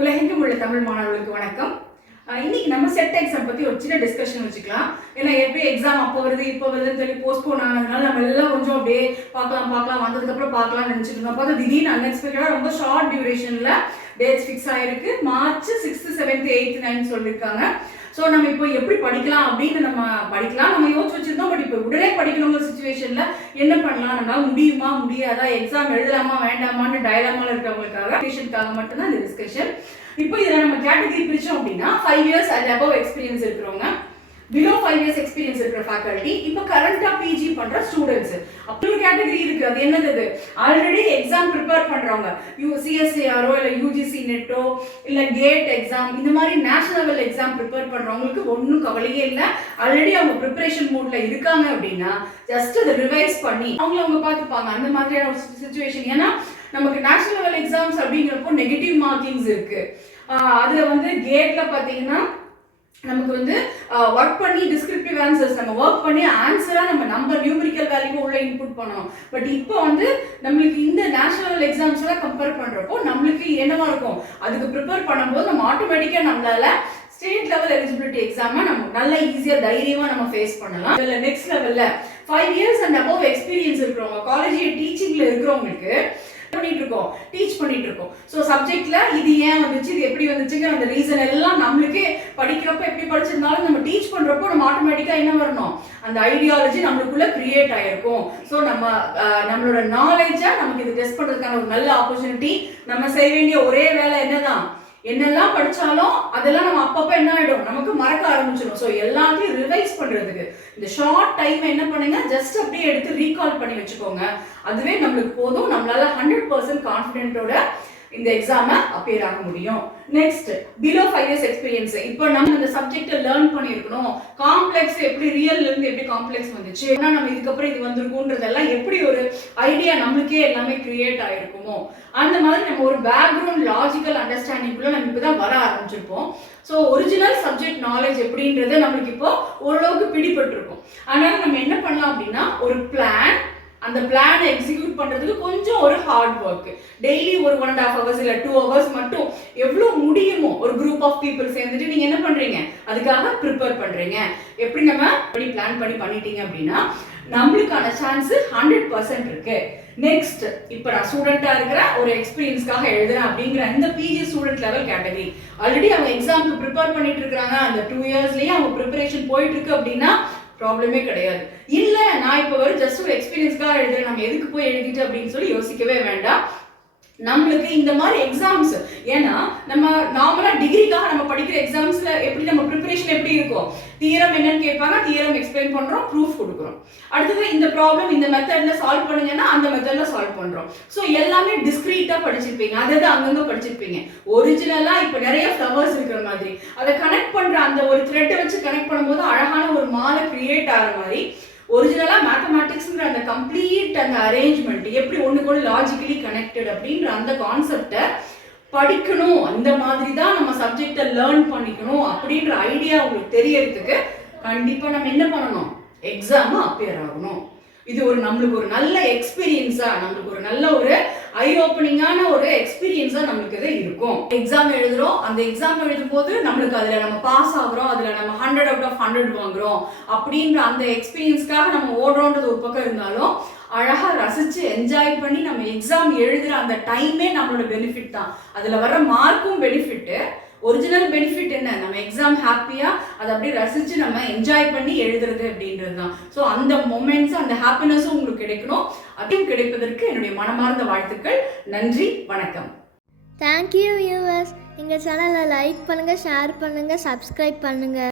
உலகெங்கும் உள்ள தமிழ் மாணவர்களுக்கு வணக்கம். இன்னைக்கு நம்ம செட் எக்ஸாம் பத்தி ஒரு சின்ன டிஸ்கஷன் வச்சுக்கலாம். ஏன்னா எப்படி எக்ஸாம் அப்போ வருது இப்போ வருதுன்னு சொல்லி போஸ்ட்போன் ஆனதுனால நம்ம எல்லாம் கொஞ்சம் அப்படியே பார்க்கலாம் வந்ததுக்கு அப்புறம் பார்க்கலாம்னு நினைச்சிட்டு இருந்தோம். பார்த்தா திடீர்னு அன்எக்ஸ்பெக்டடா ரொம்ப ஷார்ட் டியூரேஷன்ல டேட்ஸ் ஃபிக்ஸ் ஆயிருக்கு. March 6th 7th 8th 9th சொல்லியிருக்காங்க. ஸோ நம்ம இப்போ எப்படி படிக்கலாம் அப்படின்னு நம்ம யோசிச்சு வச்சிருந்தோம். பட் இப்போ உடனே படிக்கணுங்கிற சுச்சுவேஷன்ல என்ன பண்ணலாம், நம்மளால முடியுமா முடியாதா, எக்ஸாம் எழுதலாமா வேண்டாமான்னு டயலாமால இருக்கிறவங்களுக்காக மட்டும்தான் இந்த டிஸ்கஷன். இப்போ இதில் நம்ம கேட்டகரி பிரிச்சோம் அப்படின்னா 5 years அண்ட் above எக்ஸ்பீரியன்ஸ் இருக்கிறவங்க, below 5 years எக்ஸ்பீரியன்ஸ் இருக்கிற ஃபேக்கல்டி, இப்போ கரண்டா பிஜி பண்ற ஸ்டூடெண்ட்ஸ், அப்படி ஒரு கேட்டகரி இருக்கு. அது என்னது, ஆல்ரெடி எக்ஸாம் ப்ரிப்பேர் பண்றவங்க, சிஎஸ்ஏஆரோ இல்ல யூஜிசி நெட்டோ இல்ல கேட் எக்ஸாம், இந்த மாதிரி நேஷனல் லெவல் எக்ஸாம் ப்ரிப்பேர் பண்றவங்களுக்கு ஒன்றும் கவலையே இல்லை. ஆல்ரெடி அவங்க ப்ரிப்பரேஷன் மூட்ல இருக்காங்க அப்படின்னா ஜஸ்ட் அதை ரிவைஸ் பண்ணி அவங்க பார்த்துப்பாங்க. அந்த மாதிரியான ஒரு சுச்சுவேஷன். ஏன்னா நமக்கு நேஷனல் லெவல் எக்ஸாம்ஸ் அப்படிங்கிறப்போ நெகட்டிவ் மார்க்கிங்ஸ் இருக்கு. அதுல வந்து கேட்ல பாத்தீங்கன்னா நமக்கு வந்து ஒர்க் பண்ணி டிஸ்கிரிப்டிவ் ஆன்சர்ஸ் நம்ம ஒர்க் பண்ணி ஆன்சரா நம்ம நம்பர் நியூமரிக்கல் வேல்யூ உள்ள இன்புட் பண்ணணும். பட் இப்போ வந்து நம்மளுக்கு இந்த நேஷனல் எக்ஸாம்ஸ் எல்லாம் கம்பேர் பண்றப்போ நம்மளுக்கு என்னவா இருக்கும், அதுக்கு ப்ரிப்பேர் பண்ணும்போது நம்ம ஆட்டோமேட்டிக்கா நம்மளால ஸ்டேட் லெவல் எலிஜிபிலிட்டி எக்ஸாமை நம்ம நல்ல ஈஸியா தைரியமா நம்ம ஃபேஸ் பண்ணலாம். இதுல நெக்ஸ்ட் லெவல்ல 5 years அண்ட் above எக்ஸ்பீரியன்ஸ் இருக்கிறவங்க, காலேஜ் டீச்சிங்ல இருக்கிறவங்களுக்கு டீச் பண்ணிட்டு இருக்கோம். ஸோ சப்ஜெக்ட்ல இது ஏன் வந்துச்சு, இது எப்படி வந்துச்சுங்கிற அந்த ரீசன் எல்லாம் நம்மளுக்கே படிக்கிறப்ப எப்படி படிச்சிருந்தாலும் நம்ம டீச் பண்றப்போ நம்ம ஆட்டோமேட்டிக்கா என்ன வரணும், அந்த ஐடியாலஜி நம்மளுக்குள்ள கிரியேட் ஆயிருக்கும். ஸோ நம்மளோட நாலேஜை நமக்கு இது டெஸ்ட் பண்றதுக்கான ஒரு நல்ல ஆப்பர்ச்சுனிட்டி. நம்ம செய்ய வேண்டிய ஒரே வேலை என்னதான், என்னெல்லாம் படிச்சாலும் அதெல்லாம் நம்ம அப்பப்போ என்ன ஆயிடும், நமக்கு மறக்க ஆரம்பிச்சிடும். ஸோ எல்லாத்தையும் ரிவைஸ் பண்றதுக்கு இந்த ஷார்ட் டைம் என்ன பண்ணுங்க, ஜஸ்ட் அப்படியே எடுத்து ரீகால் பண்ணி வச்சுக்கோங்க. அதுவே நம்மளுக்கு போதும். நம்மளால 100% கான்ஃபிடென்ட்டோட இந்த எக்ஸாமை அப்பியர் ஆக முடியும். Next below 5 years experience. இப்போ நம்ம இந்த சப்ஜெக்டை லேர்ன் பண்ணியிருக்கணும். காம்ப்ளெக்ஸ் எப்படி ரியல்ல இருந்து எப்படி காம்ப்ளெக்ஸ் வந்துச்சு, நம்ம இதுக்கப்புறம் இது வந்திருக்கும்ன்றதெல்லாம் எப்படி ஒரு ஐடியா நம்மளுக்கே எல்லாமே கிரியேட் ஆயிருக்குமோ அந்த மாதிரி நம்ம ஒரு பேக்ரவுண்ட் லாஜிக்கல் அண்டர்ஸ்டாண்டிங்குள்ள நம்ம இப்போதான் வர ஆரம்பிச்சிருப்போம். ஸோ ஒரிஜினல் சப்ஜெக்ட் நாலேஜ் எப்படின்றது நம்மளுக்கு இப்போ ஓரளவுக்கு பிடிபட்டிருக்கும். அதனால நம்ம என்ன பண்ணலாம் அப்படின்னா ஒரு பிளான், அந்த பிளானை எக்ஸிக்யூட் பண்றதுக்கு கொஞ்சம் ஒரு ஹார்ட் ஒர்க், டெய்லி ஒரு 1.5 hours இல்ல 2 hours மட்டும் எவ்வளவு முடியுமோ ஒரு குரூப் ஆஃப் பீப்புள் சேர்ந்துட்டு நீங்க என்ன பண்றீங்க, அதுக்காக ப்ரிப்பேர் பண்றீங்க. எப்படி நம்ம பிளான் பண்ணி பண்ணிட்டீங்க அப்படின்னா நம்மளுக்கான சான்ஸ் 100% இருக்கு. நெக்ஸ்ட் இப்போ நான் ஸ்டூடெண்டா இருக்கிற ஒரு எக்ஸ்பீரியன்ஸ்க்காக எழுதுறேன் அப்படிங்கிற இந்த PG student level category, already அவங்க எக்ஸாமுக்கு ப்ரிப்பேர் பண்ணிட்டு இருக்காங்க. அந்த 2 yearsலயே அவங்க ப்ரிப்பரேஷன் போயிட்டு இருக்கு அப்படின்னா ப்ராப்ளமே கிடையாது. இல்ல நான் இப்போ ஒரு ஜஸ்ட் ஒரு எக்ஸ்பீரியன்ஸ்க்காக எழுதுறேன், நம்ம எதுக்கு போய் எழுதிட்டு அப்படின்னு சொல்லி யோசிக்கவே வேண்டாம். நம்மளுக்கு இந்த மாதிரி எக்ஸாம்ஸ், ஏன்னா நம்ம நார்மலா டிகிரிக்காக நம்ம படிக்கிற எக்ஸாம்ஸ்ல எப்படி நம்ம ப்ரிப்பரேஷன் எப்படி இருக்கும், தியரம் என்னன்னு கேட்பாங்க, தியரம் எக்ஸ்பிளைன் பண்றோம், ப்ரூஃப் கொடுக்குறோம். அடுத்தது இந்த ப்ராப்ளம் இந்த மெத்தட்ல சால்வ் பண்ணுங்கன்னா அந்த மெத்தட்ல சால்வ் பண்றோம். ஸோ எல்லாமே டிஸ்கிரீட்டா படிச்சிருப்பீங்க, அதாவது அங்கங்க படிச்சிருப்பீங்க. ஒரிஜினலா இப்போ நிறைய ஃப்ளவர்ஸ் இருக்கிற மாதிரி அதை கனெக்ட் பண்ற அந்த ஒரு த்ரெட்டை வச்சு கனெக்ட் பண்ணும்போது அழகான ஒரு மாலை கிரியேட் ஆகிற மாதிரி ஒரிஜினலா மேத்தமேட்டிக்ஸ்ங்கிற அந்த கம்ப்ளீட் அந்த அரேஞ்ச்மெண்ட் எப்படி ஒன்று கூட லாஜிக்கலி கனெக்டட் அப்படின்ற அந்த கான்செப்டை படிக்கணும். அந்த மாதிரி தான் நம்ம சப்ஜெக்டை லேர்ன் பண்ணிக்கணும் அப்படின்ற ஐடியா உங்களுக்கு தெரியறதுக்கு கண்டிப்பா நம்ம என்ன பண்ணணும், எக்ஸாம் அப்பியர் ஆகணும். இது ஒரு நம்மளுக்கு ஒரு நல்ல எக்ஸ்பீரியன்ஸா, நம்மளுக்கு ஒரு நல்ல ஒரு ஐ ஓப்பனிங்கான ஒரு எக்ஸ்பீரியன்ஸா நம்மளுக்கு இது இருக்கும். எக்ஸாம் எழுதுறோம், அந்த எக்ஸாம் எழுதும் போது நம்மளுக்கு அதுல நம்ம பாஸ் ஆகுறோம், அதுல நம்ம 100 out of 100 வாங்குறோம் அப்படின்ற அந்த எக்ஸ்பீரியன்ஸ்க்காக நம்ம ஓடுறோன்றது ஒரு பக்கம் இருந்தாலும் அழகா ரசிச்சு என்ஜாய் பண்ணி நம்ம எக்ஸாம் எழுதுற அந்த டைமே நம்மளோட பெனிஃபிட் தான். அதுல வர மார்க்கும் பெனிஃபிட். ஒரிஜினல் பெனிஃபிட் என்ன, நம்ம எக்ஸாம் ஹாப்பியா அதை அப்படியே ரசிச்சு நம்ம என்ஜாய் பண்ணி எழுதுறது அப்படின்றது தான். ஸோ அந்த மொமெண்ட்ஸ் அந்த ஹாப்பினஸும் உங்களுக்கு கிடைக்கணும். அதையும் கிடைப்பதற்கு என்னுடைய மனமார்ந்த வாழ்த்துக்கள். நன்றி, வணக்கம். Thank you viewers. எங்கள் சேனலை லைக் பண்ணுங்கள், ஷேர் பண்ணுங்கள், சப்ஸ்கிரைப் பண்ணுங்கள்.